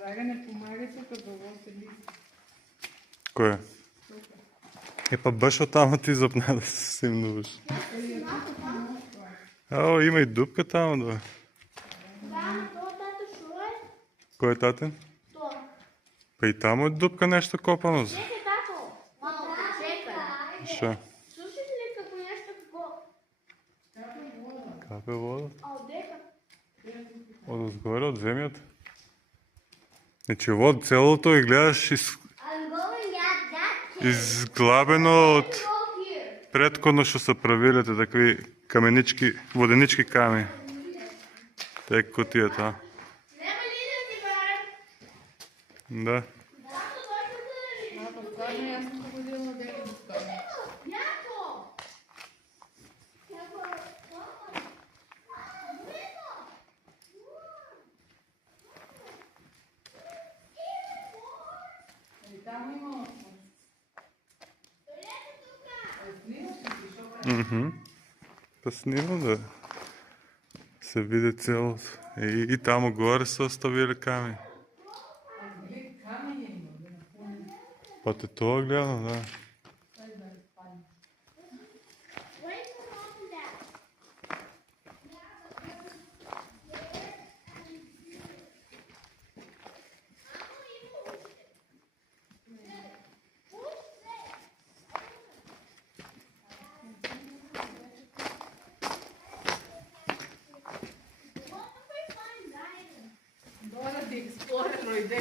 Драгане, помагајте како во се лист. Кој е? Па баш од таму ти запна да се симнуваш. Ао, има и дупка таму, да. Кој е татен? Па и таму е дупка нешто копано. Чекај, тато. Малко, чекај. Шо? Слушате ли како нешто како... Капе вода? А одека? Од озгоре, од земјата. Значи, ово целото и гледаш изглабено од предходно што се правилете такви каменички, воденички ками. Тек кутијата. Нема ли да ти барам? Да. Тато, дојде да ли? Мато, стварно јас сум погодила дека да стане. Јако! И таму има отвор. Па снимам да се види целото. И таму горе се оставиле ками. Глед, камење има, да напомним. Па те тоа гледам, да. Сај да спалим. Дора ти експлорер иде.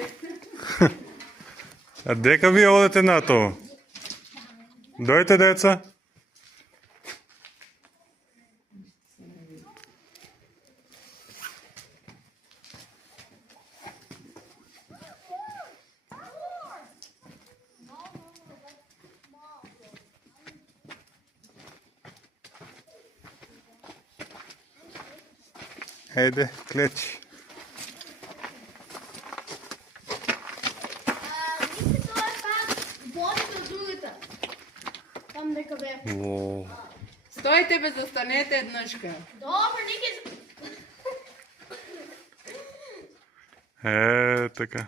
А дека вие одете на тоа? Дојте, деца. Ејде, клечи. Мисли тоа е пак водата другата. Там дека бе. Во. Стоите бе, застанете еднашка. Добро, неќе... Така.